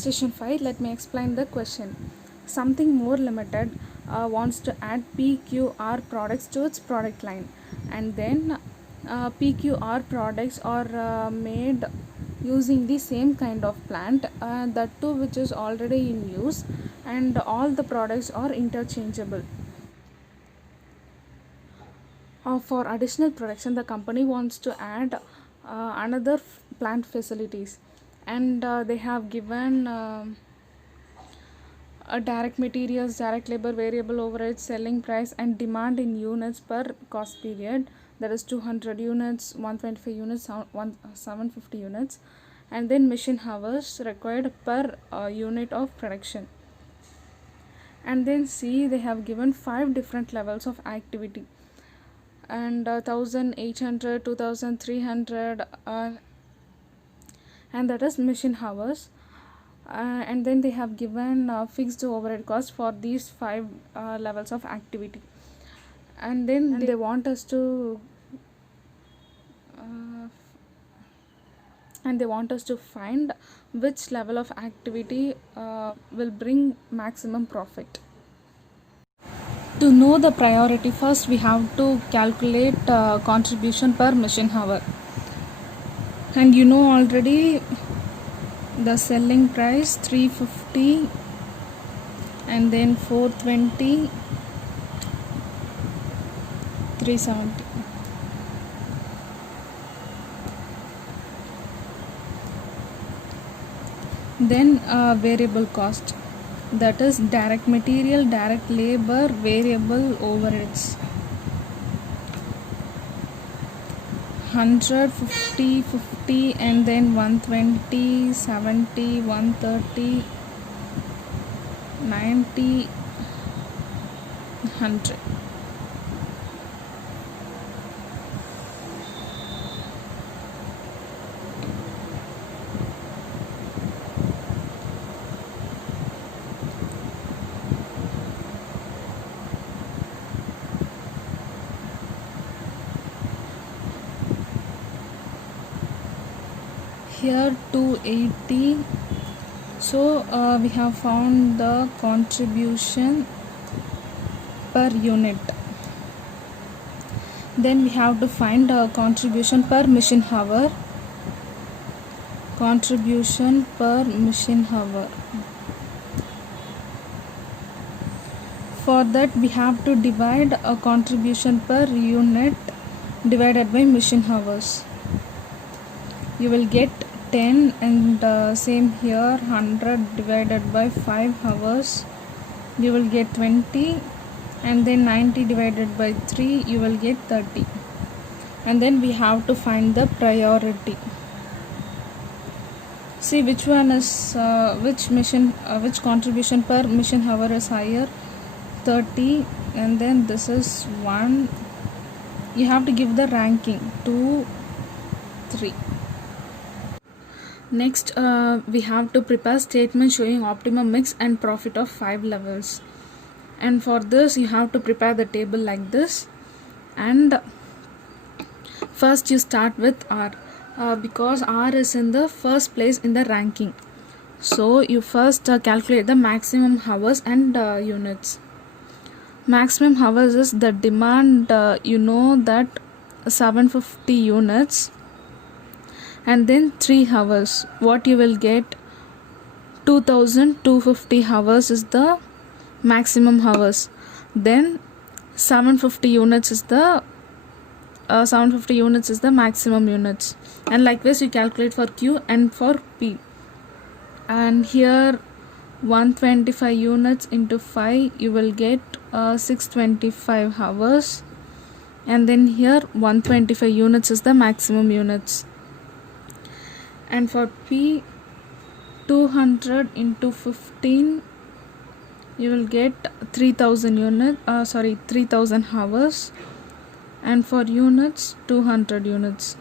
illustration 5, let me explain the question. Something more limited wants to add PQR products to its product line, and then PQR products are made using the same kind of plant, that too which is already in use, and all the products are interchangeable. For additional production, the company wants to add another plant facilities, and they have given direct materials, direct labor, variable overhead, selling price, and demand in units per cost period. That is 200 units, 125 units, 750 units, and then machine hours required per unit of production. And then see, they have given 5 different levels of activity, and 1800, 2300, and that is machine hours. And then they have given fixed overhead cost for these 5 levels of activity, and then they want us to find which level of activity will bring maximum profit. To know the priority, first we have to calculate contribution per machine hour, and you know already the selling price 350, and then 420, 370. Then variable cost, that is direct material, direct labor, variable overheads. 100, 50, 50, and then 120, 70, 130, 90, 100. Here 280. So we have found the contribution per unit. Then we have to find contribution per machine hour. Contribution per machine hour. For that we have to divide a contribution per unit divided by machine hours. You will get 10, and same here 100 divided by 5 hours, you will get 20, and then 90 divided by 3, you will get 30. And then we have to find the priority. See which one is which contribution per machine hour is higher. 30, and then this is 1. You have to give the ranking 2, 3. Next we have to prepare statement showing optimum mix and profit of 5 levels, and for this you have to prepare the table like this. And first you start with R, because R is in the first place in the ranking, so you first calculate the maximum hours and units. Maximum hours is the demand, you know that 750 units, and then 3 hours, what you will get 2250 hours is the maximum hours. Then 750 units is the maximum units, and likewise you calculate for Q and for P. And here 125 units into 5, you will get 625 hours, and then here 125 units is the maximum units. And for P, 200 into 15, you will get 3000 hours, and for units 200 units,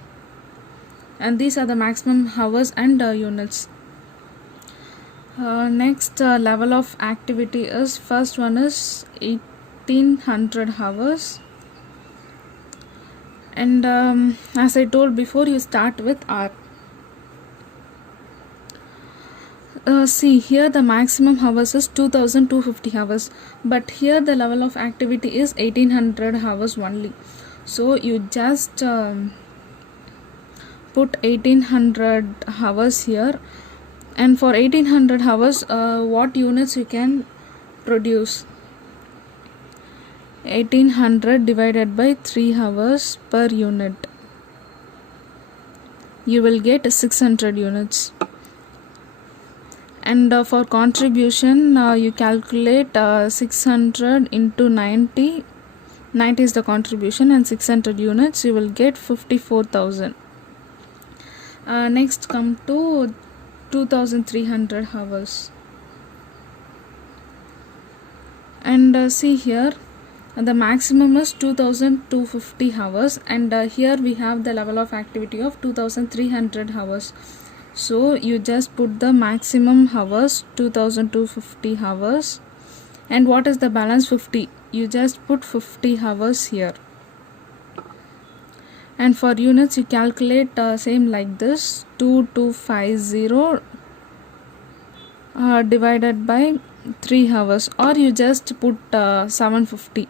and these are the maximum hours and units. Next level of activity is, first one is 1800 hours, and as I told before, you start with R. See here the maximum hours is 2250 hours, but here the level of activity is 1800 hours only. So you just put 1800 hours here, and for 1800 hours what units you can produce? 1800 divided by 3 hours per unit, you will get 600 units. And for contribution you calculate 600 into 90 is the contribution, and 600 units you will get 54,000. Next come to 2300 hours, and see here the maximum is 2250 hours, and here we have the level of activity of 2300 hours. So you just put the maximum hours 2250 hours, and what is the balance? 50. You just put 50 hours here. And for units you calculate same like this, 2250 divided by 3 hours, or you just put 750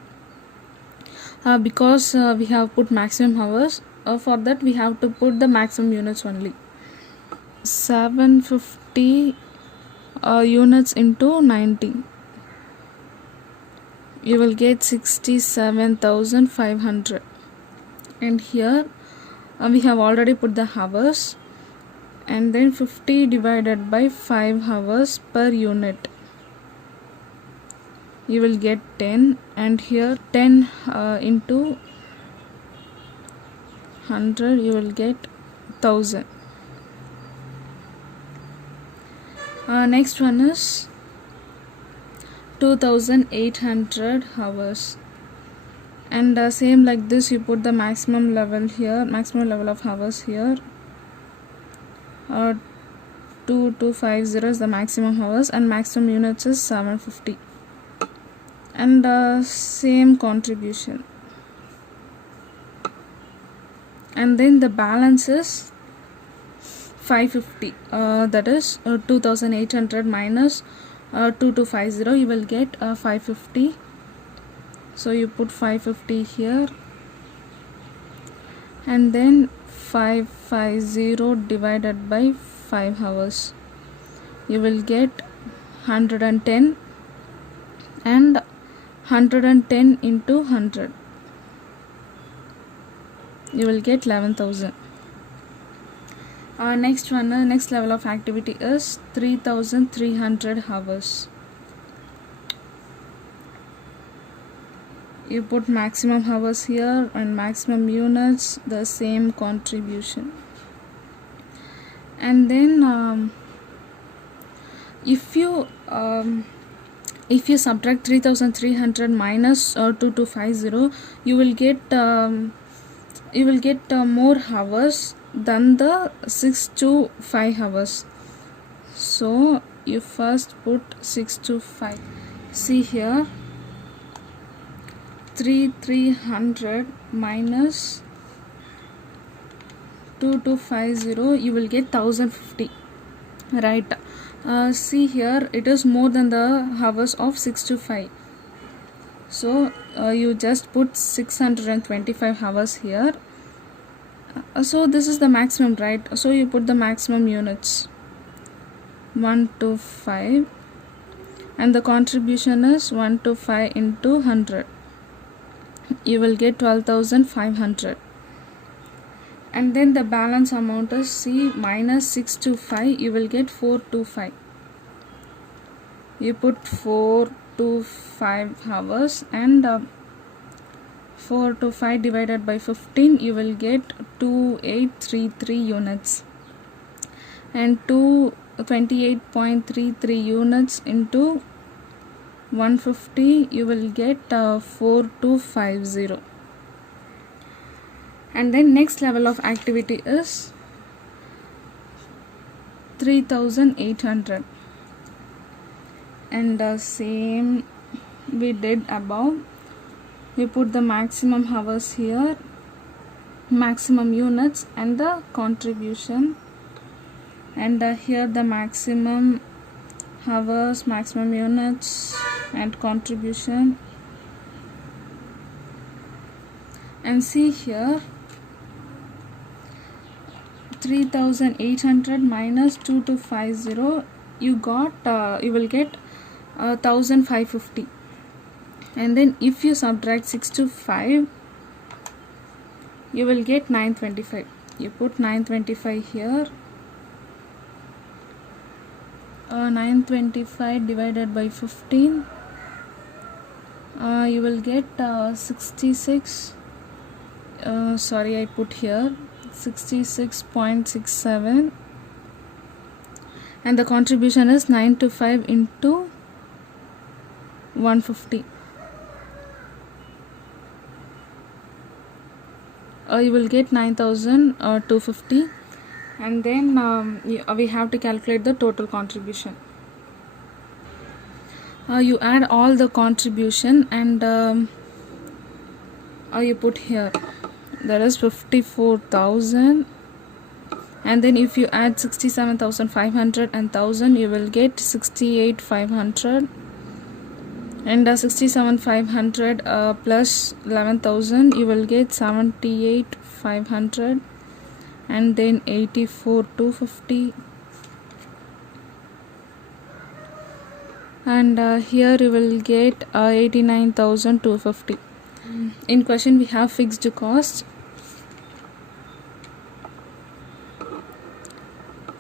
because we have put maximum hours. For that we have to put the maximum units only. 750 units into 90, you will get 67,500. And here we have already put the hours, and then 50 divided by 5 hours per unit, you will get 10, and here 10 into 100, you will get 1000. Next one is 2800 hours, and same like this, you put the maximum level here, maximum level of hours here. 2250 is the maximum hours, and maximum units is 750, and same contribution. And then the balance is 550, that is 2800 minus 2250, you will get 550. So you put 550 here, and then 550 divided by 5 hours, you will get 110, and 110 into 100, you will get 11,000. Next one, next level of activity is 3300 hours. You put maximum hours here and maximum units, the same contribution. And then if you subtract 3300 minus 2250, you will get more hours than the 6 to 5 hours. So you first put 6 to 5. See here, 3300 minus 2250, you will get 1050, right? See here, it is more than the hours of 6 to 5. So you just put 625 hours here. So this is the maximum, right? So you put the maximum units 1 to 5, and the contribution is 1 to 5 into 100, you will get 12,500. And then the balance amount is C minus 6 to 5, you will get 4 to 5. You put 4 to 5 hours, and 4 to 5 divided by 15, you will get 2833 units, and 28.33 units into 150, you will get 4250. And then next level of activity is 3800, and the same we did above. We put the maximum hours here, maximum units, and the contribution, and here the maximum hours, maximum units, and contribution. And see here, 3800 minus 2250, you will get 1550. And then if you subtract 6 to 5, you will get 925. You put 925 here. 925 divided by 15, you will get 66. Sorry, I put here 66.67, and the contribution is 925 into 150. You will get 9250, and then we have to calculate the total contribution. You add all the contribution, and you put here, that is 54,000, and then if you add 67,500 and 1,000, you will get 68,500, and 67,500 plus 11,000, you will get 78,500, and then 84,250, and here you will get 89,250. In question we have fixed cost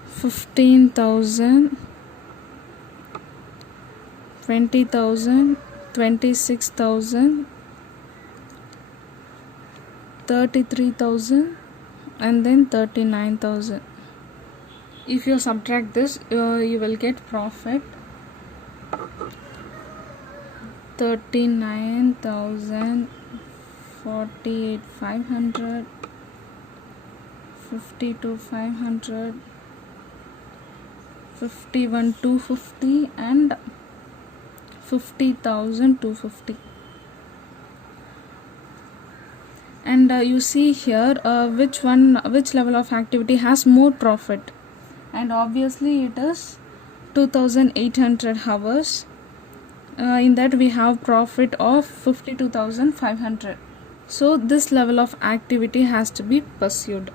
15,000, 20,000, 26,000, 33,000, and then 39,000. If you subtract this, you will get profit 39,000, 48,500, 52,500, 51,250, and 50,250. And you see here which level of activity has more profit, and obviously it is 2,800 hours. In that we have profit of 52,500. So this level of activity has to be pursued.